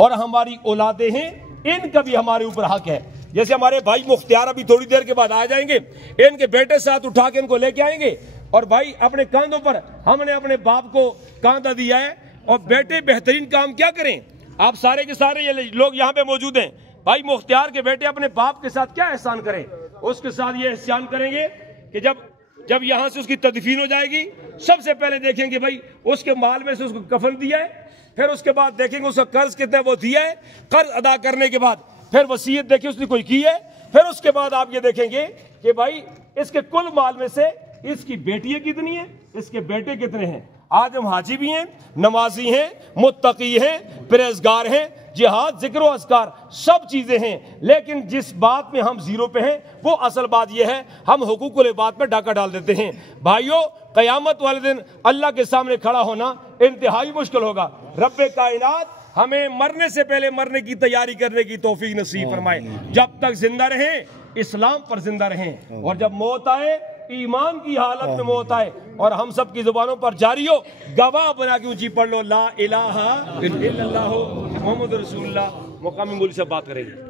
और हमारी औलादे हैं, इनका भी हमारे ऊपर हक है। जैसे हमारे भाई मुख्तियार अभी थोड़ी देर के बाद आ जाएंगे, इनके बेटे साथ उठा के इनको लेके आएंगे। और भाई अपने कंधों पर हमने अपने बाप को कांधा दिया है, और बेटे बेहतरीन काम क्या करें। आप सारे के सारे ये लोग यहाँ पे मौजूद हैं, भाई मुख्तियार के बेटे अपने बाप के साथ क्या एहसान करें। उसके साथ ये एहसान करेंगे कि जब यहाँ से उसकी तदफीन हो जाएगी, सबसे पहले देखेंगे भाई उसके माल में से उसको कफन दिया है, फिर उसके बाद देखेंगे उसका कर्ज कितना वो दिया है, कर्ज अदा करने के बाद फिर वसीयत देखिए उसने कोई की है, फिर उसके बाद आप ये देखेंगे कि भाई इसके कुल माल में से इसकी बेटियां कितनी हैं, इसके बेटे कितने हैं। आज हम हाजी भी हैं, नमाजी हैं, मुत्तकी हैं, परहेजगार हैं, जिहाद, जिक्र और अस्कार सब चीजें हैं, लेकिन जिस बात में हम जीरो पे हैं वो असल बात यह है, हम हुकूकुल इबाद पे डाका डाल देते हैं। भाइयों, कयामत वाले दिन अल्लाह के सामने खड़ा होना इंतहाई मुश्किल होगा। रब्बे कायनात हमें मरने से पहले मरने की तैयारी करने की तौफीक नसीब फरमाए। जब तक जिंदा रहें इस्लाम पर जिंदा रहें, और जब मौत आए ईमान की हालत में मौत आए, और हम सब की जुबानों पर जारी हो, गवाह बना के ऊंची पढ़ लो ला इलाहा इल्लल्लाह मुहम्मद रसूलुल्लाह। मुकामी मौलवी से बात करेंगे।